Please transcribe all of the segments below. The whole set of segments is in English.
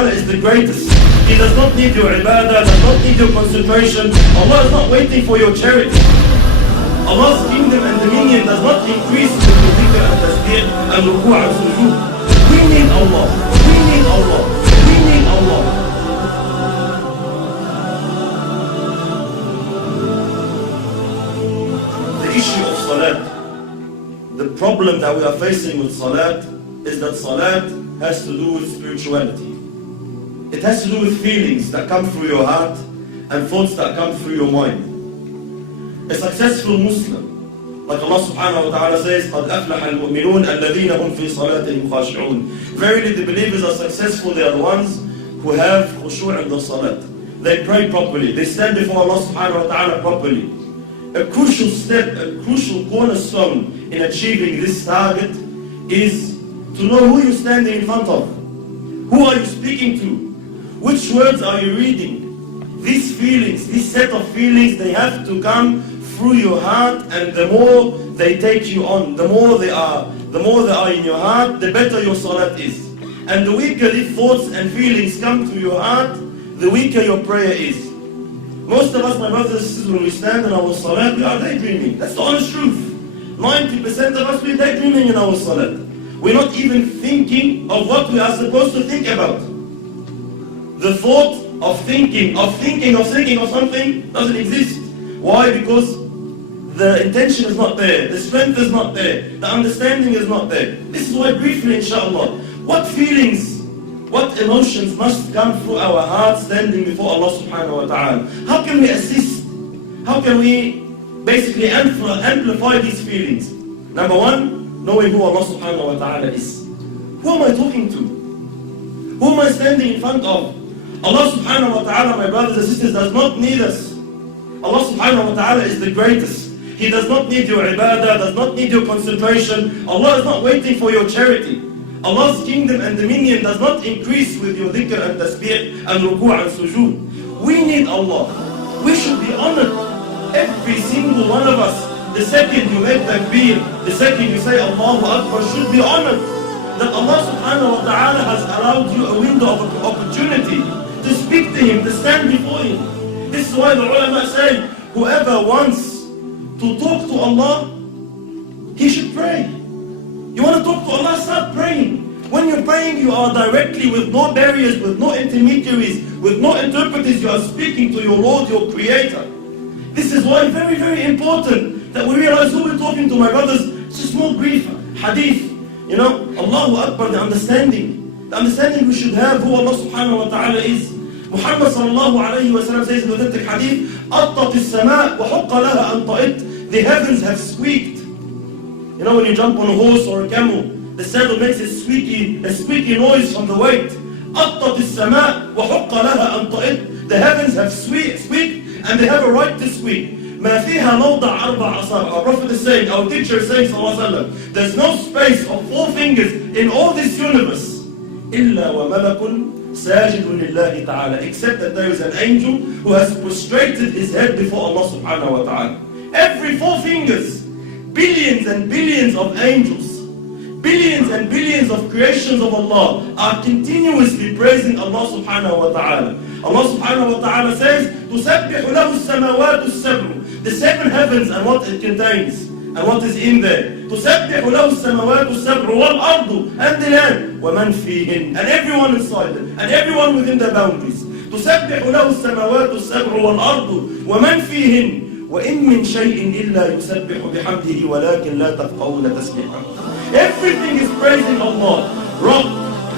ta'ala is the greatest. He does not need your ibadah, does not need your concentration. Allah is not waiting for your charity. Allah's kingdom and dominion does not increase with your dhikr and tasbih and ruku' and sujood. We need Allah. We need Allah. We need Allah. The issue of salat, the problem that we are facing with salat is that salat has to do with spirituality. It has to do with feelings that come through your heart and thoughts that come through your mind. A successful Muslim, like Allah subhanahu wa ta'ala says, قَدْ أَفْلَحَ الْمُؤْمِنُونَ الَّذِينَ هُمْ فِي صَلَاتِهِمْ خَاشِعُونَ. Verily the believers are successful, they are the ones who have khushu' in the salat. They pray properly, they stand before Allah subhanahu wa ta'ala properly. A crucial step, a crucial cornerstone in achieving this target is to know who you're standing in front of. Who are you speaking to? Which words are you reading? These feelings, this set of feelings, they have to come through your heart, and the more they take you on, the more they are in your heart, the better your salat is. And the weaker these thoughts and feelings come through your heart, the weaker your prayer is. Most of us, my brothers and sisters, when we stand in our salat, we are daydreaming. That's the honest truth. 90% of us, we're daydreaming in our salat. We're not even thinking of what we are supposed to think about. The thought of thinking of something doesn't exist. Why? Because the intention is not there, the strength is not there, the understanding is not there. This is why briefly, inshallah, what feelings, what emotions must come through our hearts standing before Allah subhanahu wa ta'ala? How can we assist? How can we basically amplify these feelings? Number one, knowing who Allah subhanahu wa ta'ala is. Who am I talking to? Who am I standing in front of? Allah subhanahu wa ta'ala, my brothers and sisters, does not need us. Allah subhanahu wa ta'ala is the greatest. He does not need your ibadah, does not need your concentration. Allah is not waiting for your charity. Allah's kingdom and dominion does not increase with your dhikr and tasbih and ruku' and sujood. We need Allah. We should be honored. Every single one of us, the second you make takbir, the second you say Allahu Akbar, should be honored. That Allah subhanahu wa ta'ala has allowed you a window of opportunity to speak to Him, to stand before Him. This is why the ulama say, whoever wants to talk to Allah, he should pray. You want to talk to Allah, start praying. When you're praying, you are directly, with no barriers, with no intermediaries, with no interpreters, you are speaking to your Lord, your Creator. This is why very, very important that we realize who we're talking to, my brothers. It's a small brief hadith. You know, Allahu Akbar, the understanding we should have who Allah subhanahu wa ta'ala is. Muhammad sallallahu alayhi wa sallam says in the authentic hadith, أَطَّتِ السَّمَاء وَحُقَّ لَهَا أَنْ طَئِتْ. The heavens have squeaked. You know, when you jump on a horse or a camel, the saddle makes a squeaky noise from the weight. أَطَّتِ السَّمَاء وَحُقَّ لَهَا أَنْ طَئِتْ. The heavens have squeaked, and they have a right to squeak. مَا فِيهَا مَوْضَعَ أَرْبَعَ أَصَابِعَ. Our Prophet is saying, our teacher is saying, sallallahu alayhi wa sallam, there's no space of 4 fingers in all this universe. إِلَّا وَمَلَكٌ سَاجِدٌ لِلَّهِ تَعَالَى. Except that there is an angel who has prostrated his head before Allah subhanahu wa ta'ala. Every 4 fingers, billions and billions of angels, billions and billions of creations of Allah are continuously praising Allah subhanahu wa ta'ala. Allah subhanahu wa ta'ala says, تُسَبِّحُ لَهُ السَّمَوَاتُ السَّبْعُ. The 7 heavens and what it contains and what is in there. تُسَبِّحُ لَهُ السَّمَوَاتُ السَّبْعُ وَالْأَرْضُ, and the land, وَمَنْ فِيهِنْ, and everyone inside them, and everyone within their boundaries. تُسَبِّحُ لَهُ السَّمَوَاتُ السَّبْعُ وَالْأَرْضُ وَمَنْ فِيهِنْ وَإِن مِّن شَيْءٍ إِلَّا يُسَبِّحُ بِحَمْدِهِ وَلَكِنْ لَا تَفْقَهُونَ تَسْبِيحَهُ. Everything is praising Allah. Rock,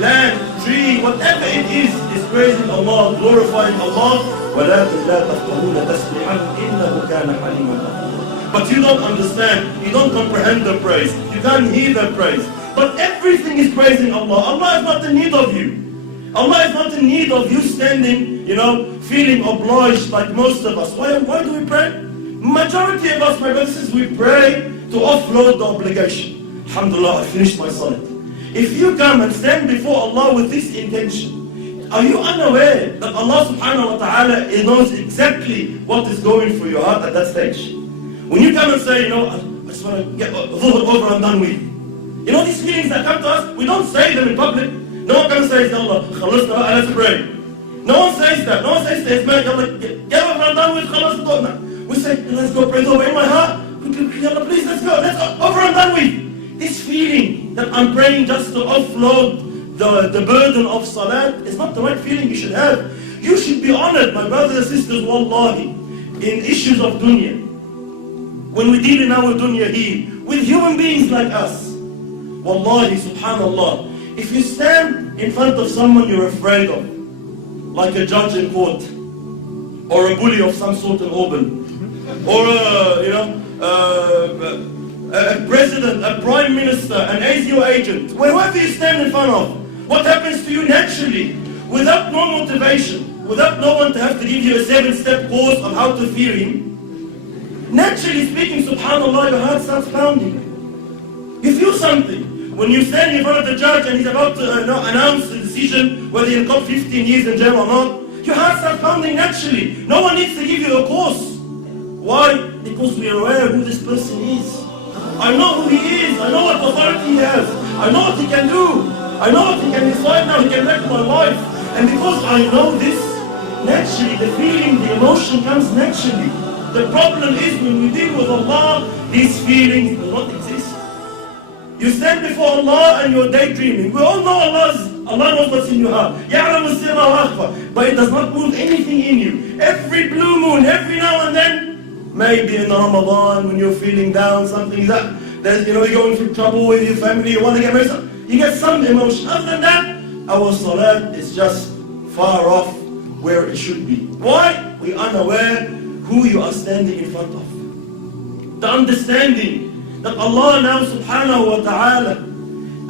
land, tree, whatever it is praising Allah, glorifying Allah. وَلَكِنْ لَا تَفْقَهُونَ تَسْبِيحَهُ إِنَّهُ كَانَ حَلِيمًا غَفُورًا. But you don't understand, you don't comprehend the praise, you can't hear the praise. But everything is praising Allah. Allah is not in need of you. Allah is not in need of you standing, feeling obliged like most of us. Why do we pray? Majority of us, my brothers, we pray to offload the obligation. Alhamdulillah, I finished my salat. If you come and stand before Allah with this intention, are you unaware that Allah subhanahu wa ta'ala knows exactly what is going through your heart at that stage? When you come and say, I just want to get dhuhr over and done with. These feelings that come to us, we don't say them in public. No one can say, Allah, let's pray. No one says that. No one says to his man, get over and done with, khalas. We say, let's go pray. Over in my heart, Allah, please, let's go over and done with. This feeling that I'm praying just to offload the burden of salat is not the right feeling you should have. You should be honored, my brothers and sisters, wallahi, in issues of dunya. When we deal in our dunya here, with human beings like us, wallahi, subhanallah, if you stand in front of someone you're afraid of, like a judge in court, or a bully of some sort in Auburn, or a president, a prime minister, an ASIO agent, whoever you stand in front of, what happens to you naturally, without no motivation, without no one to have to give you a 7-step course on how to fear him? Naturally speaking, subhanallah, your heart starts pounding. You feel something. When you stand in front of the judge and he's about to announce the decision whether you'll cop 15 years in jail or not, your heart starts pounding naturally. No one needs to give you a course. Why? Because we are aware who this person is. I know who he is. I know what authority he has. I know what he can do. I know what he can decide now. He can wreck my life. And because I know this, naturally the feeling, the emotion comes naturally. The problem is when we deal with Allah, these feelings do not exist. You stand before Allah and you're daydreaming. We all know Allah knows what's in your heart. But it does not move anything in you. Every blue moon, every now and then, maybe in Ramadan when you're feeling down, something that you're going through trouble with your family, you want to get married, you get some emotion. Other than that, our salat is just far off where it should be. Why? We are unaware who you are standing in front of. The understanding that Allah now subhanahu wa ta'ala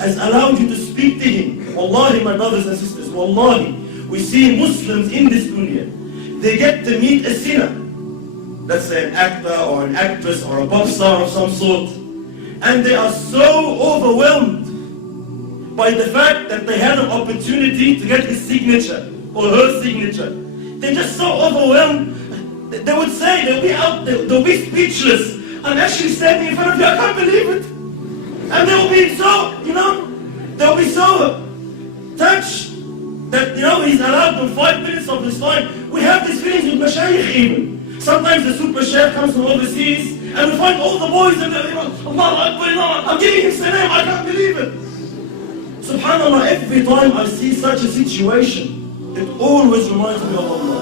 has allowed you to speak to Him. Wallahi, my brothers and sisters, wallahi, we see Muslims in this dunya, they get to meet a sinner, let's say an actor or an actress or a pop star of some sort, and they are so overwhelmed by the fact that they had an opportunity to get his signature or her signature. They're just so overwhelmed. They would say, they'll be speechless. I'm actually standing in front of you, I can't believe it. And they'll be so, they'll be so touched that, he's allowed them 5 minutes of his time. We have these feelings with mashayikh even. Sometimes the super sheikh comes from overseas, and we find all the boys and they're, Allah Akbar, I'm giving him salam, I can't believe it. Subhanallah, every time I see such a situation, it always reminds me of Allah.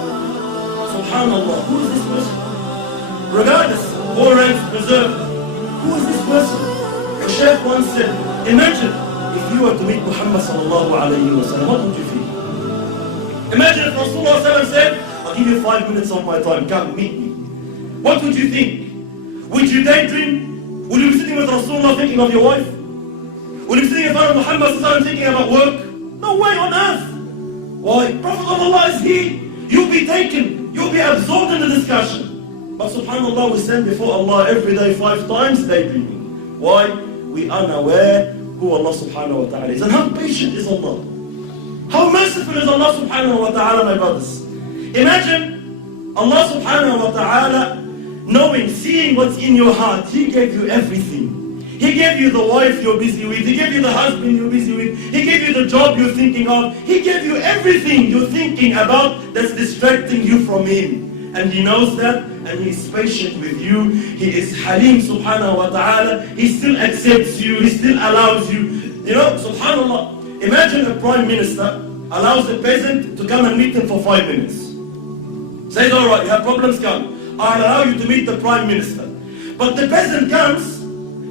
Subhanallah, who is this person? Regardless, all ranks preserved. Who is this person? The Shaykh once said, imagine if you were to meet Muhammad sallallahu alayhi wa sallam, what would you feel? Imagine if Rasulullah said, I'll give you 5 minutes of my time, come meet me. What would you think? Would you daydream? Would you be sitting with Rasulullah thinking of your wife? Would you be sitting in front of Muhammad sallallahu alayhi wa sallam thinking about work? No way on earth. Why? Prophet of Allah is he. You'll be taken. You'll be absorbed in the discussion. But subhanallah, we stand before Allah every day 5 times daydreaming. Why? We are unaware who Allah subhanahu wa ta'ala is. And how patient is Allah? How merciful is Allah subhanahu wa ta'ala, my brothers? Imagine Allah subhanahu wa ta'ala knowing, seeing what's in your heart. He gave you everything. He gave you the wife you're busy with. He gave you the husband you're busy with. He gave you the job you're thinking of. He gave you everything you're thinking about that's distracting you from Him. And He knows that, and He is patient with you. He is Halim subhanahu wa ta'ala. He still accepts you. He still allows you. Subhanallah. Imagine a prime minister allows a peasant to come and meet him for 5 minutes. Says, all right, you have problems, come. I'll allow you to meet the prime minister. But the peasant comes,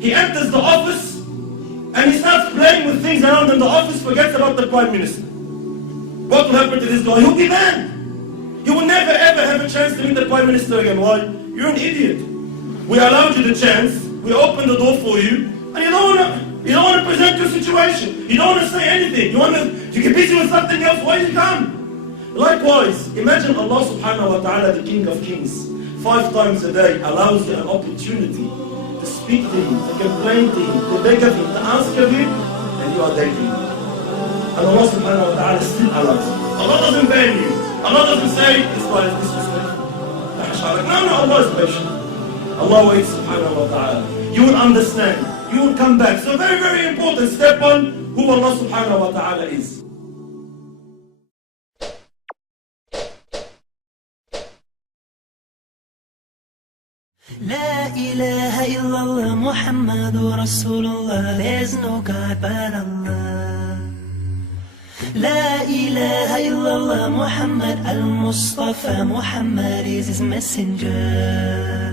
he enters the office, and he starts playing with things around in the office, forgets about the prime minister. What will happen to this guy? He'll be banned. You will never ever have a chance to meet the Prime Minister again. Why? You're an idiot. We allowed you the chance, we opened the door for you, and you don't want to present your situation. You don't want to say anything. You get busy with something else. Why did you come? Likewise, imagine Allah subhanahu wa ta'ala, the King of Kings, 5 times a day allows you an opportunity to speak to Him, to complain to Him, to beg of Him, to ask of Him, and you are daydreaming. And Allah subhanahu wa ta'ala still allows you. Allah doesn't ban you. Allah doesn't say, this guy is disrespectful. No, Allah is patient. Allah waits subhanahu wa ta'ala. You will understand. You will come back. So very, very important. Step 1, who Allah subhanahu wa ta'ala is. La ilaha illallah Muhammadur Rasulullah. There's no God but Allah. La ilaha illallah Muhammad al-Mustafa. Muhammad is his messenger.